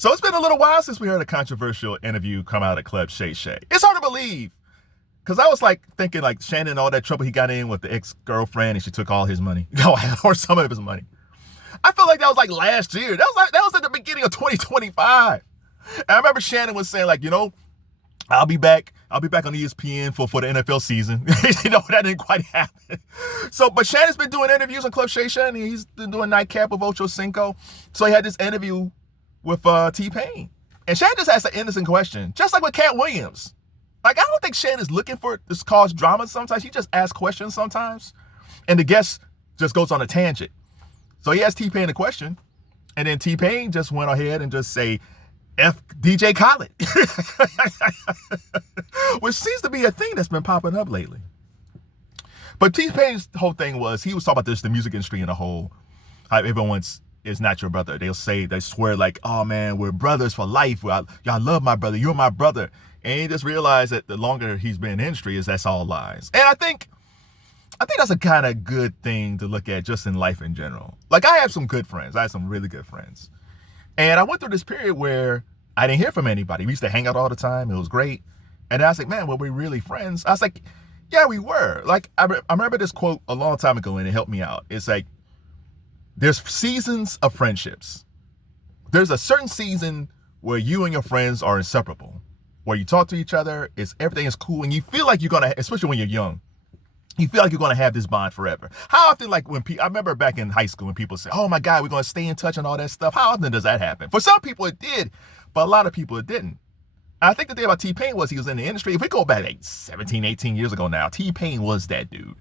So it's been a little while since we heard a controversial interview come out of Club Shay Shay. It's hard to believe, because I was like thinking like Shannon, all that trouble he got in with the ex-girlfriend, and she took all his money, or some of his money. I feel like that was like last year. That was at the beginning of 2025. And I remember Shannon was saying like, I'll be back on ESPN for the NFL season. That didn't quite happen. But Shannon's been doing interviews on Club Shay Shay, and he's been doing Nightcap with Ocho Cinco. So he had this interview with T-Pain. And Shannon just asked an innocent question, just like with Cat Williams. Like, I don't think Shannon is looking for this cause drama sometimes. He just asks questions sometimes, and the guest just goes on a tangent. So he asked T-Pain a question, and then T-Pain just went ahead and just say, F DJ Khaled. Which seems to be a thing that's been popping up lately. But T-Pain's whole thing was, he was talking about the music industry in a whole, how everyone's is not your brother. They swear like, oh man, we're brothers for life. Y'all love my brother. You're my brother. And he just realized that the longer he's been in the industry is that's all lies. And I think that's a kind of good thing to look at just in life in general. Like, I have some good friends. I have some really good friends. And I went through this period where I didn't hear from anybody. We used to hang out all the time. It was great. And I was like, man, were we really friends? I was like, yeah, we were. Like, I remember this quote a long time ago, and it helped me out. It's like, there's seasons of friendships. There's a certain season where you and your friends are inseparable, where you talk to each other, everything is cool, and you feel like you're gonna, especially when you're young, you feel like you're gonna have this bond forever. How often, like I remember back in high school when people say, oh my God, we're gonna stay in touch and all that stuff. How often does that happen? For some people it did, but a lot of people it didn't. And I think the thing about T-Pain was he was in the industry. If we go back like 17, 18 years ago now, T-Pain was that dude.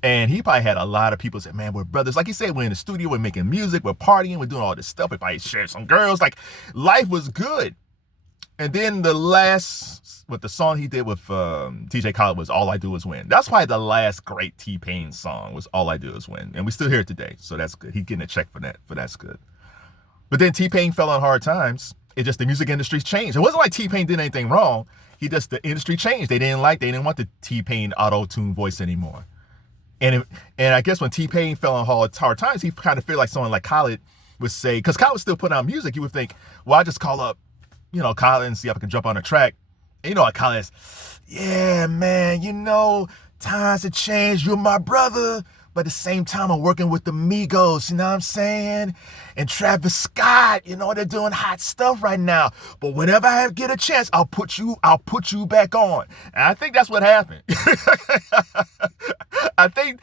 And he probably had a lot of people say, man, we're brothers. Like he said, we're in the studio, we're making music, we're partying, we're doing all this stuff. We probably shared some girls. Like, life was good. And then the song he did with DJ Khaled was All I Do Is Win. That's probably the last great T-Pain song was All I Do Is Win. And we still hear it today. So that's good. He's getting a check for that. That's good. But then T-Pain fell on hard times. It just, the music industry's changed. It wasn't like T-Pain did anything wrong. The industry changed. They didn't want the T-Pain auto-tune voice anymore. And I guess when T-Pain fell on hard times, he kind of felt like someone like Khaled would say, because Khaled was still putting out music, you would think, well, I just call up, Khaled and see if I can jump on a track. And like Khaled is, yeah, man, times have changed. You're my brother. But at the same time, I'm working with the Migos, you know what I'm saying? And Travis Scott, they're doing hot stuff right now. But whenever I get a chance, I'll put you back on. And I think that's what happened. I think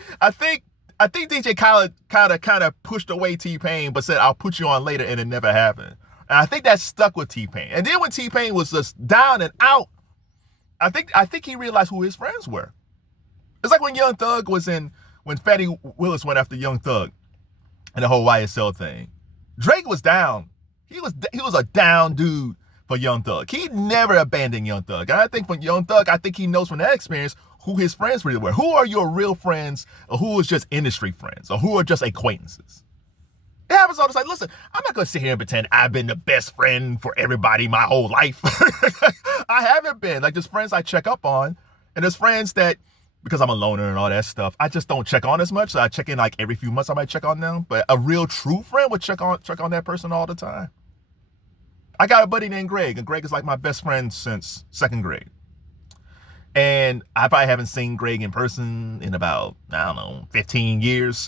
DJ Khaled kind of pushed away T-Pain, but said, I'll put you on later, and it never happened. And I think that stuck with T-Pain. And then when T-Pain was just down and out, I think he realized who his friends were. It's like when Young Thug when Fatty Willis went after Young Thug and the whole YSL thing. Drake was down. He was a down dude for Young Thug. He never abandoned Young Thug. And I think from Young Thug, I think he knows from that experience who his friends really were. Who are your real friends, or who is just industry friends, or who are just acquaintances? It happens all the time. Listen, I'm not going to sit here and pretend I've been the best friend for everybody my whole life. I haven't been. Like, there's friends I check up on, and there's friends that, because I'm a loner and all that stuff, I just don't check on as much. So I check in like every few months. I might check on them. But a real true friend would check on that person all the time. I got a buddy named Greg, and Greg is like my best friend since second grade. And I probably haven't seen Greg in person in about, 15 years.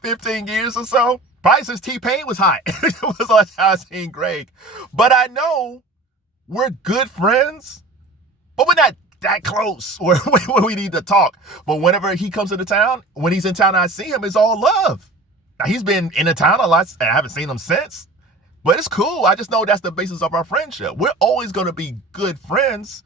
15 years or so. Probably since T-Pain was hot. It was the last time I seen Greg. But I know we're good friends, but we're not that close where we need to talk. But whenever he comes into town, when he's in town and I see him, it's all love. Now, he's been in the town a lot, and I haven't seen him since. But it's cool. I just know that's the basis of our friendship. We're always going to be good friends.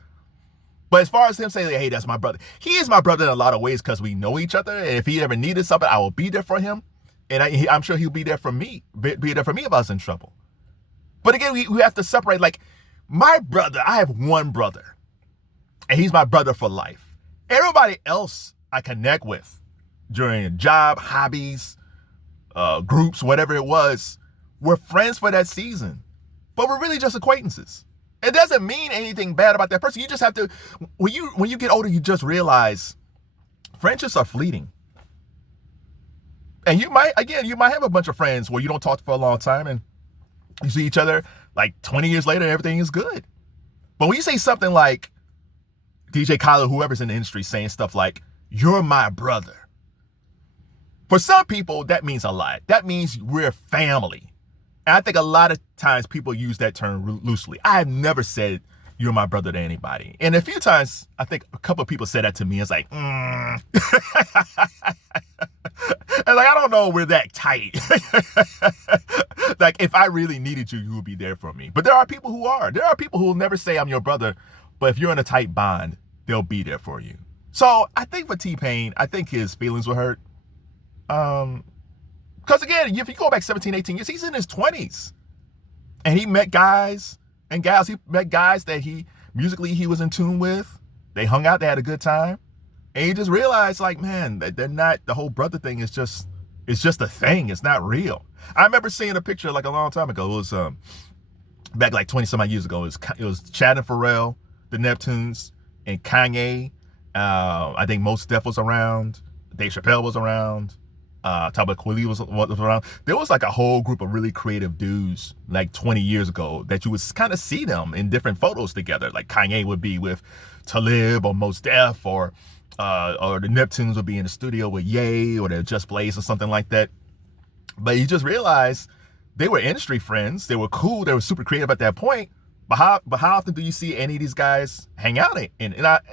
But as far as him saying, hey, that's my brother, he is my brother in a lot of ways because we know each other. And if he ever needed something, I will be there for him. And I'm sure he'll be there for me, be there for me if I was in trouble. But again, we have to separate. Like, my brother, I have one brother, and he's my brother for life. Everybody else I connect with during job, hobbies, groups, whatever it was, we're friends for that season. But we're really just acquaintances. It doesn't mean anything bad about that person. You just have to, when you get older, you just realize friendships are fleeting. And you might have a bunch of friends where you don't talk for a long time, and You see each other like 20 years later, everything is good. But when you say something like DJ Khaled, whoever's in the industry, saying stuff like, you're my brother. For some people, that means a lot. That means we're family. And I think a lot of times people use that term loosely. I have never said you're my brother to anybody. And a few times, I think a couple of people said that to me. It's like, And like, I don't know, we're that tight. Like, if I really needed you, you would be there for me. But there are people who are. There are people who will never say I'm your brother. But if you're in a tight bond, they'll be there for you. So I think for T-Pain, I think his feelings were hurt. Because again, if you go back 17, 18 years, he's in his 20s. And he met guys and gals. He met guys that musically he was in tune with. They hung out, they had a good time. And he just realized, like, man, they're not, the whole brother thing is just a thing. It's not real. I remember seeing a picture like a long time ago. It was back like 20 some odd years ago. It was Chad and Pharrell, the Neptunes, and Kanye. I think Mos Def was around. Dave Chappelle was around. Talbot Kweli was around. There was like a whole group of really creative dudes like 20 years ago that you would kind of see them in different photos together. Like Kanye would be with Talib or Mos Def, or the Neptunes would be in the studio with Ye or the Just Blaze or something like that. But you just realize they were industry friends. They were cool. They were super creative at that point. But how often do you see any of these guys hang out?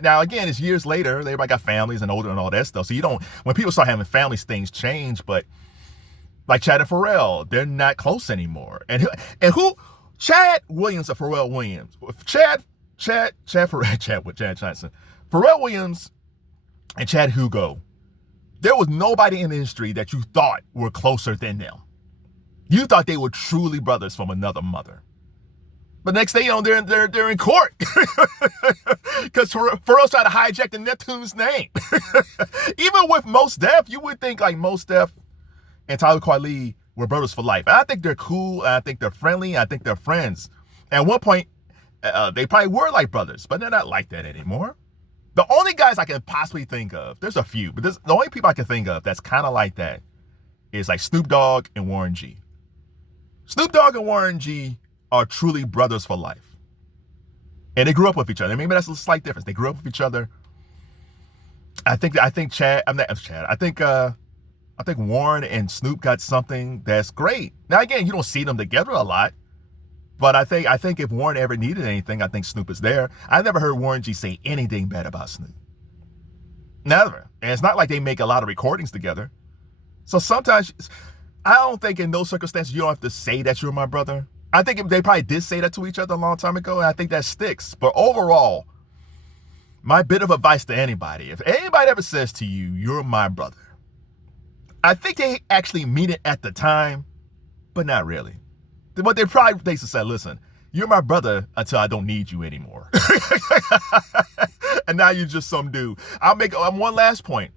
Now, again, it's years later. Everybody got families and older and all that stuff. So you don't, when people start having families, things change. But like Chad and Pharrell, they're not close anymore. And who? Chad Williams or Pharrell Williams? Chad Johnson. Pharrell Williams and Chad Hugo. There was nobody in the industry that you thought were closer than them. You thought they were truly brothers from another mother. But next thing you know, they're in court because Pharrell's trying to hijack the Neptunes name. Even with Mos Def, you would think like Mos Def and Talib Kweli were brothers for life. And I think they're cool. And I think they're friendly. And I think they're friends. At one point, they probably were like brothers, but they're not like that anymore. The only guys I can possibly think of, there's a few, but the only people I can think of that's kind of like that is like Snoop Dogg and Warren G. Snoop Dogg and Warren G are truly brothers for life. And they grew up with each other. Maybe that's a slight difference. They grew up with each other. I think Chad, I think Warren and Snoop got something that's great. Now again, you don't see them together a lot, but I think if Warren ever needed anything, I think Snoop is there. I never heard Warren G say anything bad about Snoop. Never. And it's not like they make a lot of recordings together. So sometimes I don't think in those circumstances you don't have to say that you're my brother. I think they probably did say that to each other a long time ago, and I think that sticks. But overall, my bit of advice to anybody, if anybody ever says to you, you're my brother, I think they actually mean it at the time, but not really. But they probably basically said, listen, you're my brother until I don't need you anymore. And now you're just some dude. I'll make one last point.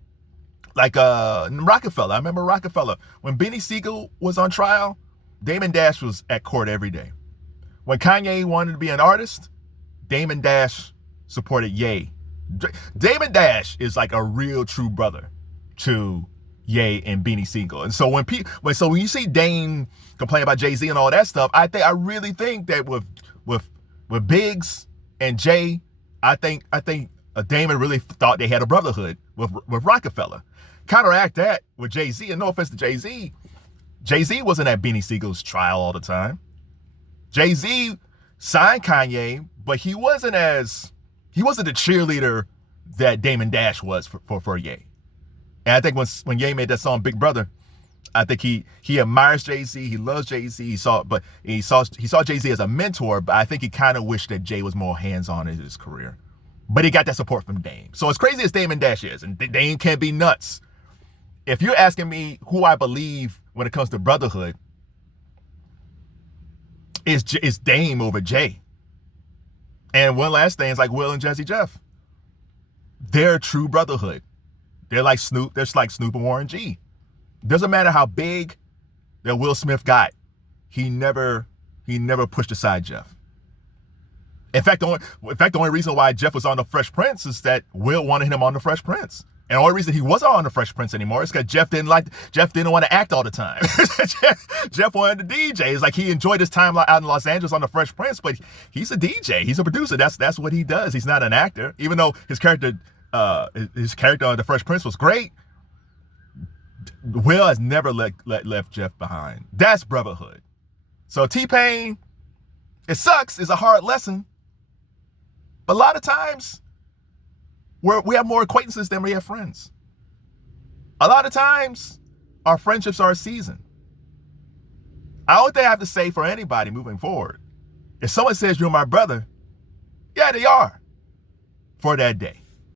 Like Roc-A-Fella. I remember Roc-A-Fella. When Benny Siegel was on trial, Damon Dash was at court every day. When Kanye wanted to be an artist, Damon Dash supported Ye. Damon Dash is like a real true brother to Ye and Benny Siegel. And so when you see Dame complain about Jay-Z and all that stuff, I really think that with Biggs and Jay, I think Damon really thought they had a brotherhood with Roc-A-Fella. Counteract that with Jay-Z, and no offense to Jay-Z, Jay-Z wasn't at Benny Siegel's trial all the time. Jay-Z signed Kanye, but he wasn't the cheerleader that Damon Dash was for Ye. And I think when Ye made that song Big Brother, I think he admires Jay-Z, he loves Jay-Z, he saw Jay-Z as a mentor, but I think he kind of wished that Jay was more hands-on in his career. But he got that support from Dame. So as crazy as Damon Dash is, and Dame can be nuts, if you're asking me who I believe when it comes to brotherhood, it's Dame over Jay. And one last thing is like Will and Jazzy Jeff. They're a true brotherhood. They're like Snoop and Warren G. Doesn't matter how big that Will Smith got, he never pushed aside Jeff. In fact, the only reason why Jeff was on the Fresh Prince is that Will wanted him on the Fresh Prince. And the only reason he wasn't on the Fresh Prince anymore is because Jeff didn't want to act all the time. Jeff wanted to DJ. It's like he enjoyed his time out in Los Angeles on the Fresh Prince, but he's a DJ. He's a producer. That's what he does. He's not an actor. Even though his character on the Fresh Prince was great, Will has never left Jeff behind. That's brotherhood. So T-Pain, it sucks. It's a hard lesson. But a lot of times, we have more acquaintances than we have friends. A lot of times, our friendships are a season. I don't think I have to say for anybody moving forward. If someone says you're my brother, yeah, they are for that day.